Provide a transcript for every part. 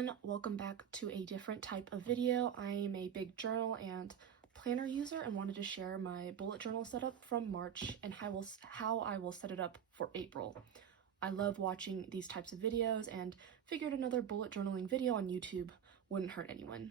everyone, welcome back to a different type of video. I am a big journal and planner user and wanted to share my bullet journal setup from March and how I will set it up for April. I love watching these types of videos and figured another bullet journaling video on YouTube wouldn't hurt anyone.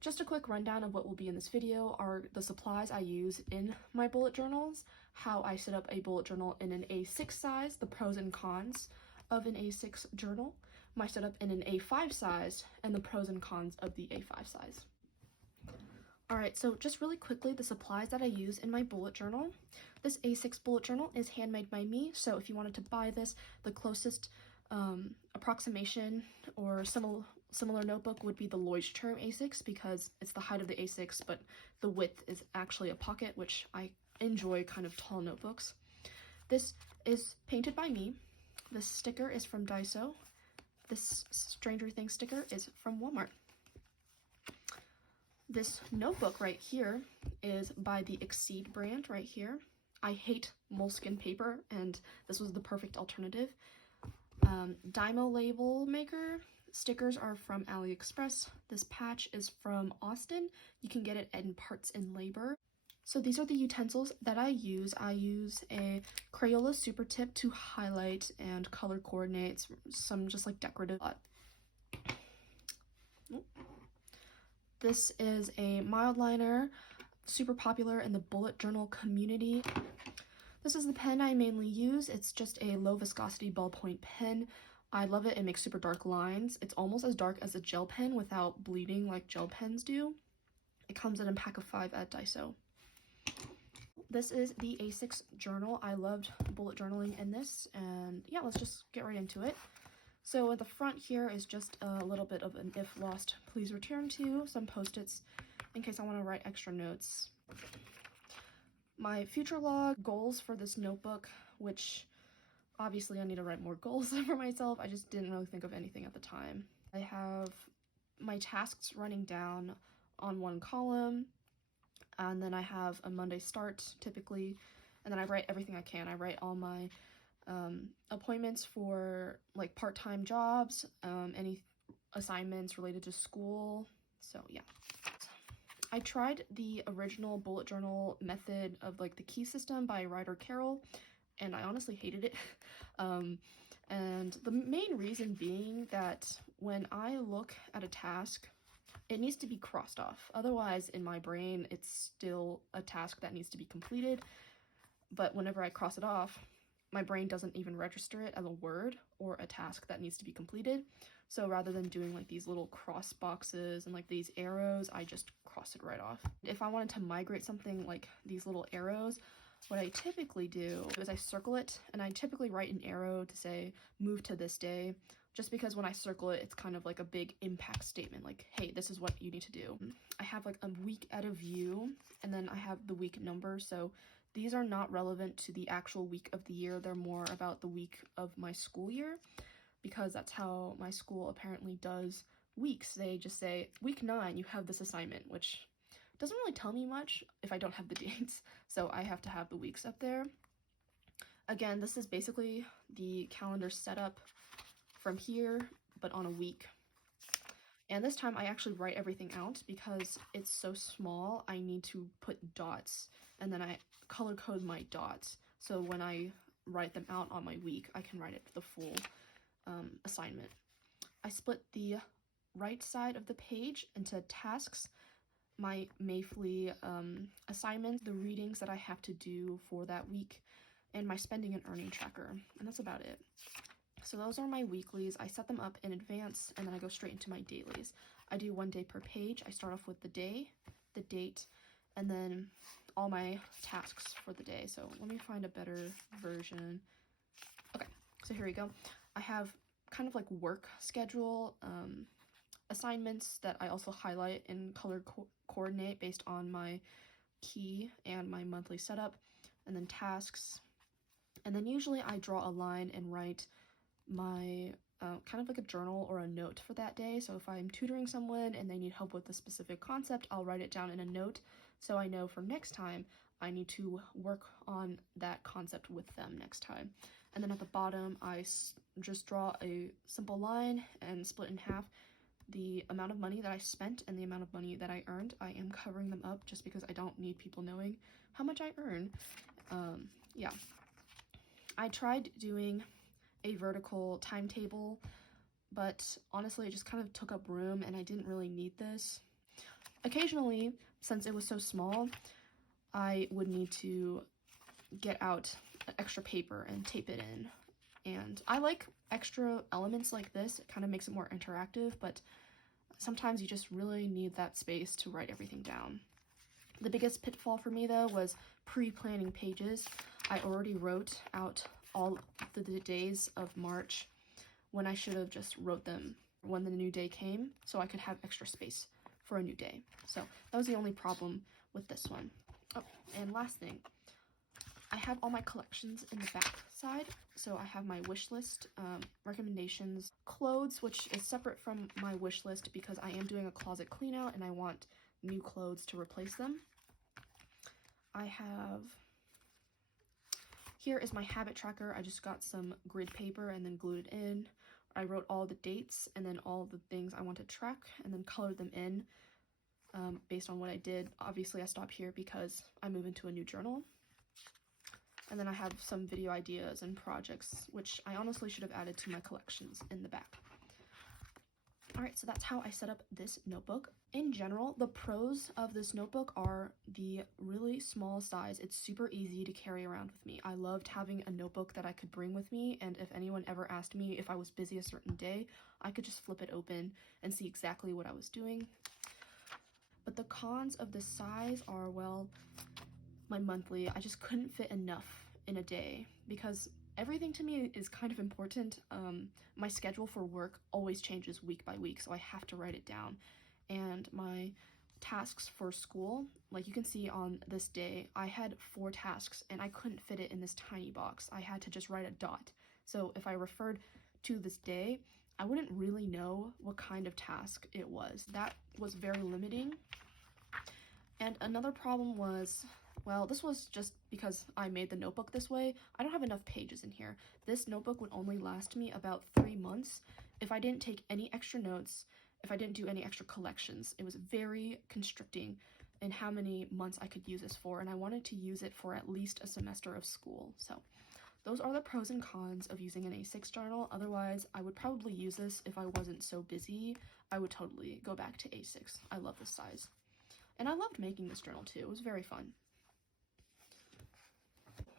Just a quick rundown of what will be in this video are the supplies I use in my bullet journals, how I set up a bullet journal in an A6 size, the pros and cons of an A6 journal, my setup in an A5 size, and the pros and cons of the A5 size. Alright, so just really quickly, the supplies that I use in my bullet journal. This A6 bullet journal is handmade by me, so if you wanted to buy this, the closest approximation or similar notebook would be the Leuchtturm A6 because it's the height of the A6, but the width is actually a pocket, which I enjoy kind of tall notebooks. This is painted by me. This sticker is from Daiso. This Stranger Things sticker is from Walmart. This notebook right here is by the Exceed brand right here. I hate moleskin paper, and this was the perfect alternative. Dymo label maker. Stickers are from AliExpress. This patch is from Austin. You can get it in Parts and Labor. So these are the utensils that I use. I use a Crayola super tip to highlight and color coordinate some just like decorative. This is a mildliner, super popular in the bullet journal community. This is the pen I mainly use. It's just a low viscosity ballpoint pen. I love it. It makes super dark lines. It's almost as dark as a gel pen without bleeding like gel pens do. It comes in a pack of 5 at Daiso. This is the A6 journal. I loved bullet journaling in this, and yeah, let's just get right into it. So at the front here is just a little bit of an if lost, please return to, some post-its in case I want to write extra notes. My future log, goals for this notebook, which obviously I need to write more goals for myself. I just didn't really think of anything at the time. I have my tasks running down on one column, and then I have a Monday start typically, and then I write everything I can. I write all my appointments for like part-time jobs, any assignments related to school. So yeah, I tried the original bullet journal method of like the key system by Ryder Carroll, and I honestly hated it. And the main reason being that when I look at a task, it needs to be crossed off. Otherwise, in my brain, it's still a task that needs to be completed. But whenever I cross it off, my brain doesn't even register it as a word or a task that needs to be completed. So rather than doing like these little cross boxes and like these arrows, I just cross it right off. If I wanted to migrate something like these little arrows, what I typically do is I circle it, and I typically write an arrow to say move to this day, just because when I circle it, it's kind of like a big impact statement, like, hey, this is what you need to do. I have like a week at a view, and then I have the week number, so these are not relevant to the actual week of the year. They're more about the week of my school year, because that's how my school apparently does weeks. They just say, week 9, you have this assignment, which doesn't really tell me much if I don't have the dates, so I have to have the weeks up there. Again, this is basically the calendar setup from here, but on a week. And this time I actually write everything out because it's so small. I need to put dots, and then I color code my dots. So when I write them out on my week, I can write it the full assignment. I split the right side of the page into tasks, my Mayfly assignments, the readings that I have to do for that week, and my spending and earning tracker, and that's about it. So those are my weeklies. I set them up in advance, and then I go straight into my dailies. I do 1 day per page. I start off with the day, the date, and then all my tasks for the day. So let me find a better version. Okay, so here we go. I have kind of like work schedule, assignments that I also highlight and color coordinate based on my key and my monthly setup, and then tasks. And then usually I draw a line and write my kind of like a journal or a note for that day. So if I'm tutoring someone and they need help with a specific concept, I'll write it down in a note so I know for next time I need to work on that concept with them next time. And then at the bottom, I just draw a simple line and split in half the amount of money that I spent and the amount of money that I earned. I am covering them up just because I don't need people knowing how much I earn. Yeah. I tried doing a vertical timetable, but honestly, it just kind of took up room and I didn't really need this. Occasionally, since it was so small, I would need to get out extra paper and tape it in. And I like extra elements like this. It kind of makes it more interactive, but sometimes you just really need that space to write everything down. The biggest pitfall for me, though, was pre-planning pages. I already wrote out all the days of March when I should have just wrote them when the new day came so I could have extra space for a new day. So that was the only problem with this one. Oh, and last thing, I have all my collections in the back side. So I have my wish list, recommendations, clothes, which is separate from my wish list because I am doing a closet clean out and I want new clothes to replace them. I have, here is my habit tracker. I just got some grid paper and then glued it in. I wrote all the dates and then all the things I want to track and then colored them in based on what I did. Obviously I stopped here because I moved into a new journal. And then I have some video ideas and projects, which I honestly should have added to my collections in the back. Alright, so that's how I set up this notebook. In general, the pros of this notebook are the really small size. It's super easy to carry around with me. I loved having a notebook that I could bring with me, and if anyone ever asked me if I was busy a certain day, I could just flip it open and see exactly what I was doing. But the cons of this size are, well, my monthly. I just couldn't fit enough in a day because everything to me is kind of important. My schedule for work always changes week by week, so I have to write it down. And my tasks for school, like you can see on this day, I had 4 tasks and I couldn't fit it in this tiny box. I had to just write a dot. So if I referred to this day, I wouldn't really know what kind of task it was. That was very limiting. And another problem was, well, this was just because I made the notebook this way. I don't have enough pages in here. This notebook would only last me about 3 months if I didn't take any extra notes, if I didn't do any extra collections. It was very constricting in how many months I could use this for, and I wanted to use it for at least a semester of school. So those are the pros and cons of using an A6 journal. Otherwise, I would probably use this if I wasn't so busy. I would totally go back to A6. I love this size. And I loved making this journal too. It was very fun.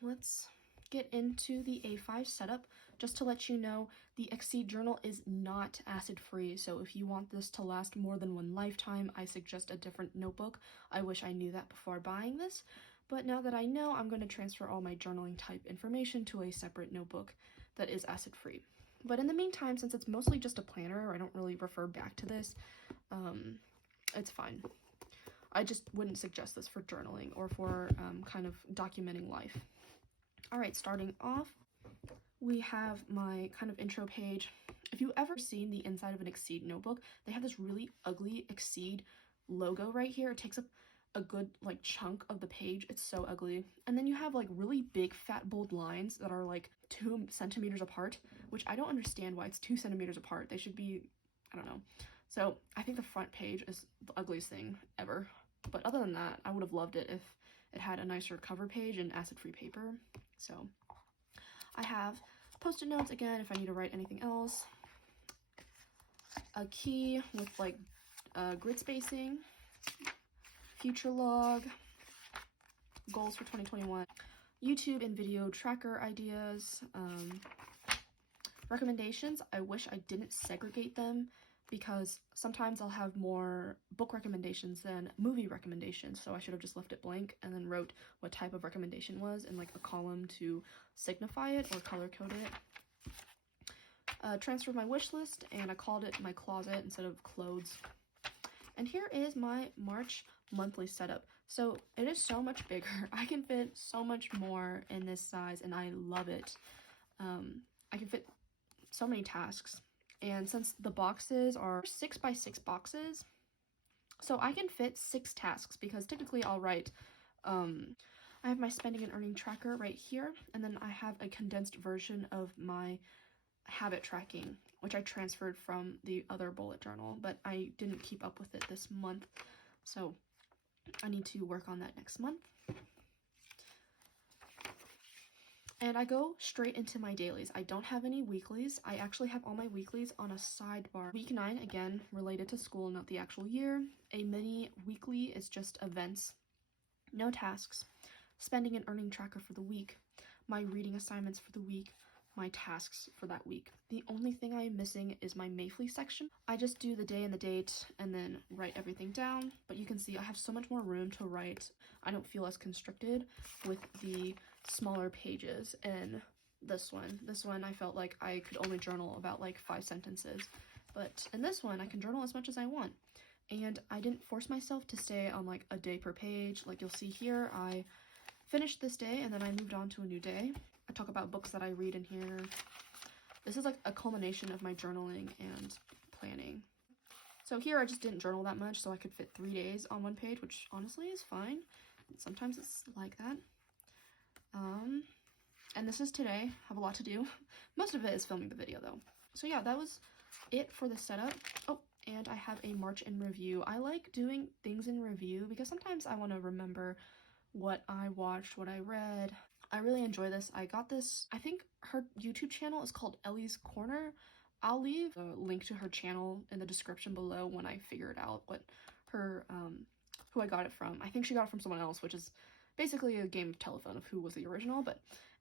Let's get into the A5 setup. Just to let you know, the Exceed journal is not acid-free, so if you want this to last more than one lifetime, I suggest a different notebook. I wish I knew that before buying this, but now that I know, I'm going to transfer all my journaling type information to a separate notebook that is acid-free. But in the meantime, since it's mostly just a planner, I don't really refer back to this, it's fine. I just wouldn't suggest this for journaling or for kind of documenting life. Alright, starting off, we have my kind of intro page. If you've ever seen the inside of an Exceed notebook, they have this really ugly Exceed logo right here. It takes up a good like chunk of the page. It's so ugly. And then you have like really big fat bold lines that are like 2 centimeters apart, which I don't understand why it's 2 centimeters apart. They should be, I don't know. So I think the front page is the ugliest thing ever. But other than that, I would have loved it if it had a nicer cover page and acid-free paper. So I have post-it notes again if I need to write anything else. A key with like grid spacing, future log, goals for 2021, YouTube and video tracker ideas, recommendations. I wish I didn't segregate them because sometimes I'll have more book recommendations than movie recommendations, so I should have just left it blank and then wrote what type of recommendation was in like a column to signify it or color code it. Transferred my wish list and I called it my closet instead of clothes. And here is my March monthly setup. So it is so much bigger. I can fit so much more in this size and I love it. I can fit so many tasks. And since the boxes are 6 by 6 boxes, so I can fit 6 tasks because typically I'll write, I have my spending and earning tracker right here, and then I have a condensed version of my habit tracking which I transferred from the other bullet journal, but I didn't keep up with it this month, so I need to work on that next month. And I go straight into my dailies. I don't have any weeklies. I actually have all my weeklies on a sidebar. Week 9, again, related to school, not the actual year. A mini weekly is just events, no tasks, spending and earning tracker for the week, my reading assignments for the week, my tasks for that week. The only thing I am missing is my Mayfly section. I just do the day and the date and then write everything down, but you can see I have so much more room to write. I don't feel as constricted with the smaller pages in this one. This one I felt like I could only journal about like 5 sentences, but in this one I can journal as much as I want. And I didn't force myself to stay on like a day per page. Like you'll see here, I finished this day and then I moved on to a new day. I talk about books that I read in here. This is like a culmination of my journaling and planning. So here I just didn't journal that much, so I could fit 3 days on one page, which honestly is fine. Sometimes it's like that. And this is today. Have a lot to do. Most of it is filming the video though. So yeah, that was it for the setup. Oh, and I have a March in review. I like doing things in review because sometimes I want to remember what I watched, what I read. I really enjoy this. I got this, I think her YouTube channel is called Ellie's Corner. I'll leave a link to her channel in the description below when I figured out what her, who I got it from. I think she got it from someone else, which is basically a game of telephone of who was the original. But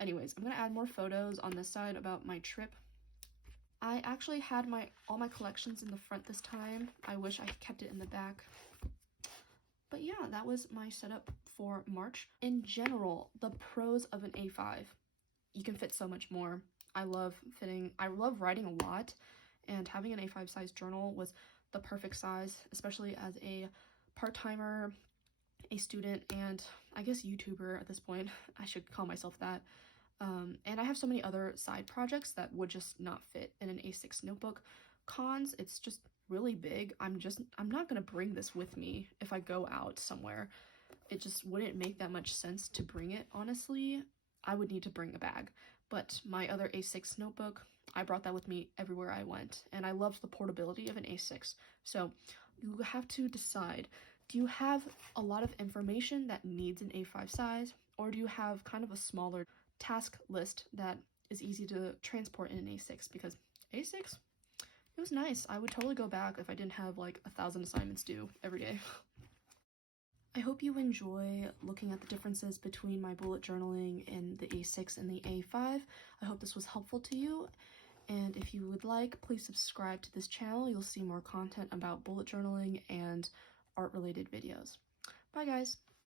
anyways, I'm gonna add more photos on this side about my trip. I actually had all my collections in the front this time. I wish I kept it in the back. But yeah, that was my setup for March. In general, the pros of an A5. You can fit so much more. I love writing a lot, and having an A5 size journal was the perfect size, especially as a part-timer, a student, and I guess YouTuber at this point. I should call myself that. And I have so many other side projects that would just not fit in an A6 notebook. Cons, it's just really big. I'm not gonna bring this with me if I go out somewhere. It just wouldn't make that much sense to bring it, honestly. I would need to bring a bag. But my other A6 notebook, I brought that with me everywhere I went, and I loved the portability of an A6. So you have to decide, do you have a lot of information that needs an A5 size, or do you have kind of a smaller task list that is easy to transport in an A6? Because A6, it was nice. I would totally go back if I didn't have like 1,000 assignments due every day. I hope you enjoy looking at the differences between my bullet journaling in the A6 and the A5. I hope this was helpful to you. And if you would like, please subscribe to this channel. You'll see more content about bullet journaling and art-related videos. Bye, guys.